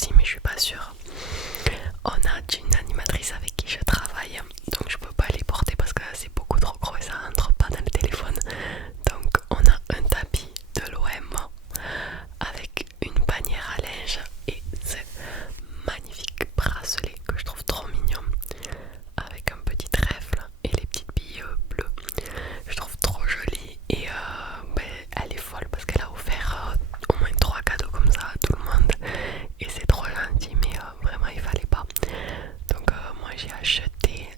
aussi, mais je suis pas sûre. On a une animatrice avec qui je travaille, donc je peux pas les porter parce que c'est beaucoup trop gros et ça rentre pas dans le téléphone. Donc on a un tapis de l'OM avec une bannière à linge et ce magnifique bracelet que je trouve trop mignon avec un petit trèfle et les petites billes bleues. Je trouve trop jolie et elle est folle parce qu'elle a offert au moins 3 cadeaux comme ça à tout le monde et c'est trop gentil, mais vraiment il fallait pas. Donc moi j'ai acheté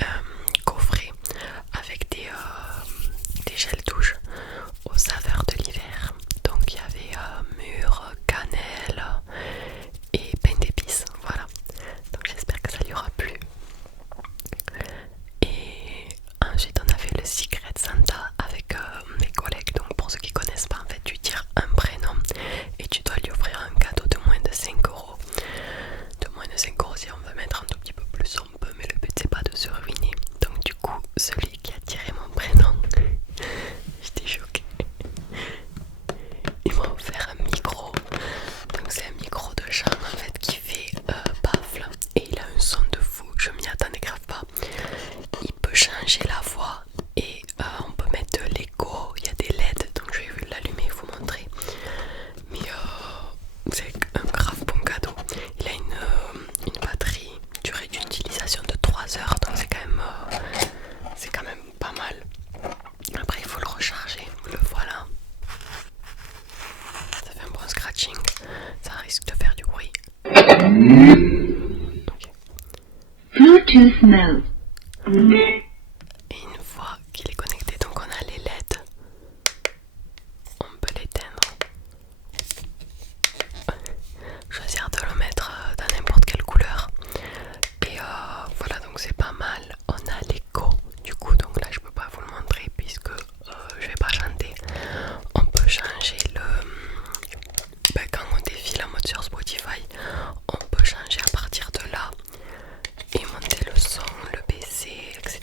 un coffret avec des gels douche aux saveurs de l'hiver. Donc il y avait mûre, cannelle et pain d'épices, voilà. Donc j'espère que ça lui aura plu. Et ensuite on a fait le Secret Santa avec mes collègues. Donc pour ceux qui connaissent pas, en fait tu tires un prénom et tu dois lui offrir un cadeau de moins de 5 euros. De moins de 5 euros, si on veut mettre un tout petit peu plus on peut, mais le but c'est pas de se ruiner. Donc du coup celui qui a tiré mon prénom, j'étais choquée, il m'a offert un micro. Donc c'est un micro de chambre en fait qui fait baffle et il a un son de fou, je m'y attendais grave pas. Il peut changer la voix et on peut mettre de l'écho, il y a des LED, donc je vais l'allumer et vous montrer. Mais c'est un grave bon cadeau. Il a une batterie, durée d'utilisation de 3 heures, donc c'est quand même pas mal. Après il faut le recharger, le voilà. Ça fait un bon scratching, ça risque de faire du bruit. Okay. Bluetooth mode. Et une fois qu'il est connecté, donc on a les LED, on peut l'éteindre. Choisir de le mettre dans n'importe quelle couleur. Et voilà, donc c'est pas mal. On a l'écho du coup, donc là je peux pas vous le montrer puisque je vais pas chanter. On peut changer quand on défile en mode sur Spotify, on peut changer à partir de là et monter le son, le baisser, etc.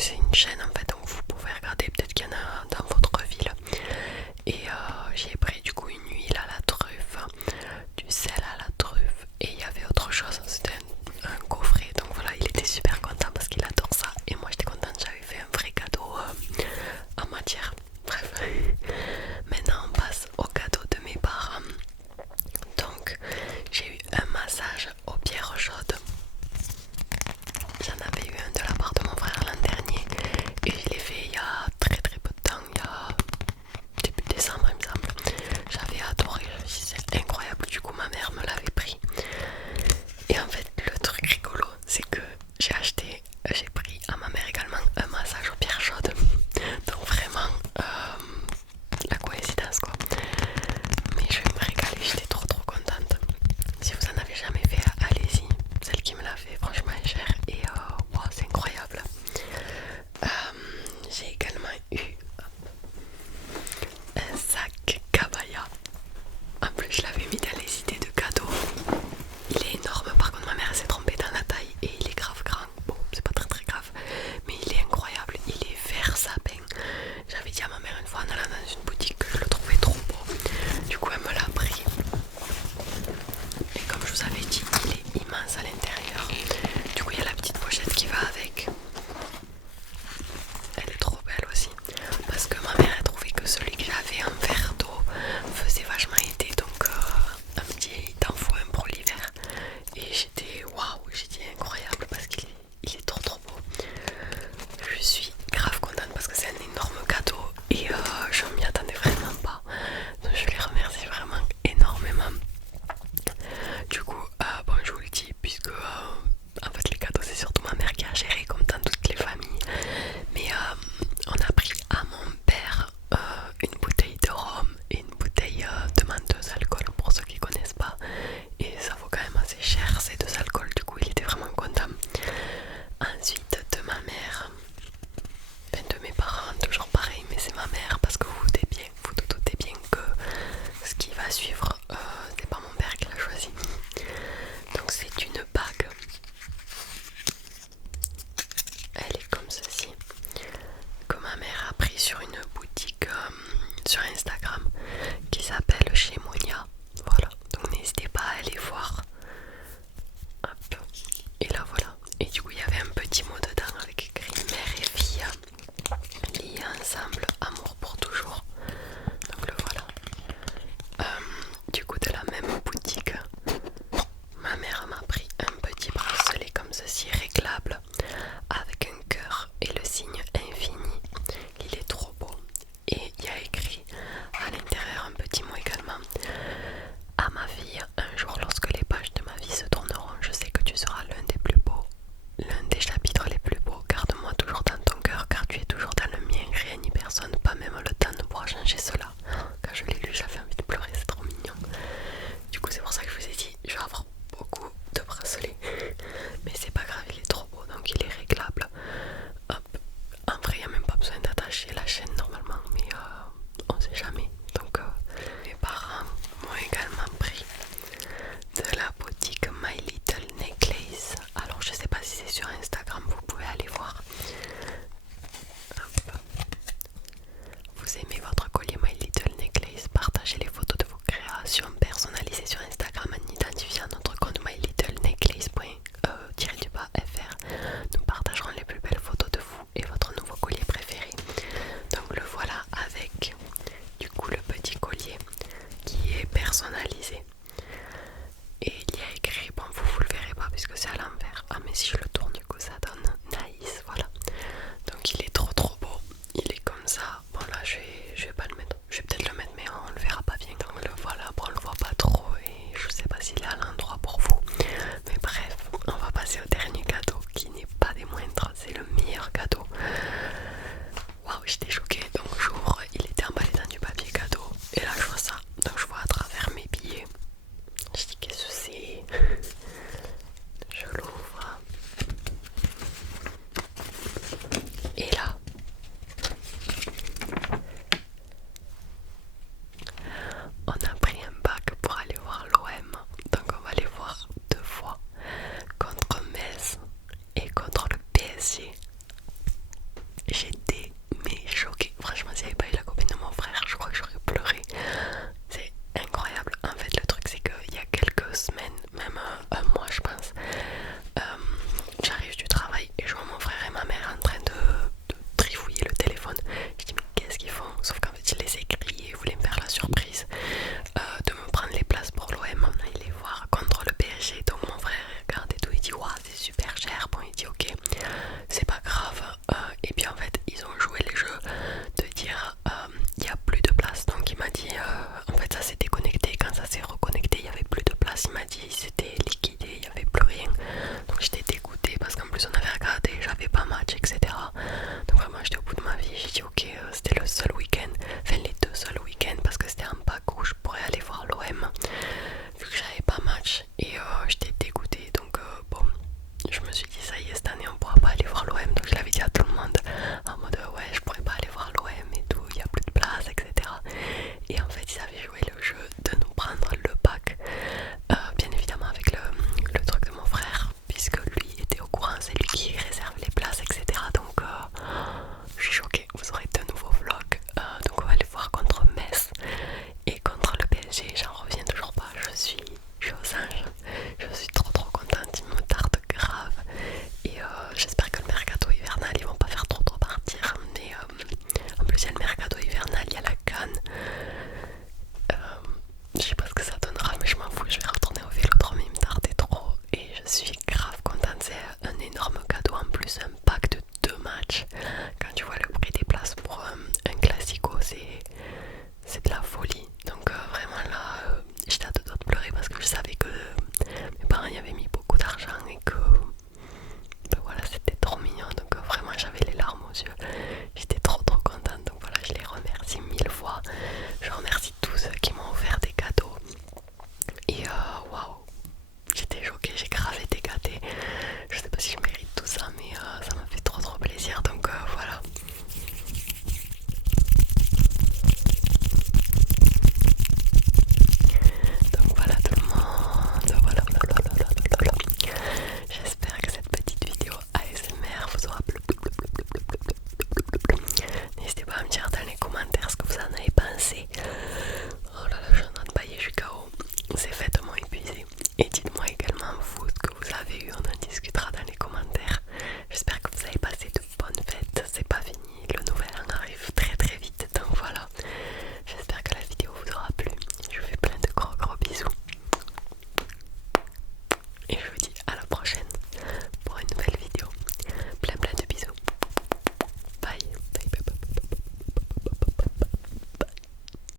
c'est une chaîne en fait, donc vous pouvez regarder, peut-être qu'il y en a dans votre ville. Et j'ai pris du coup une huile à la truffe, du sel à la truffe, et il y avait autre chose, c'était un coffret. Donc voilà, il était super content parce qu'il adore ça, et moi j'étais contente, j'avais fait un vrai cadeau en matière. Bref, maintenant on passe au cadeau de mes parents. Donc j'ai eu un massage aux pierres chaudes. J'en avais eu un de la part de mon frère l'an dernier, match, etc. Donc vraiment j'étais au bout de ma vie, j'ai dit ok, c'était le seul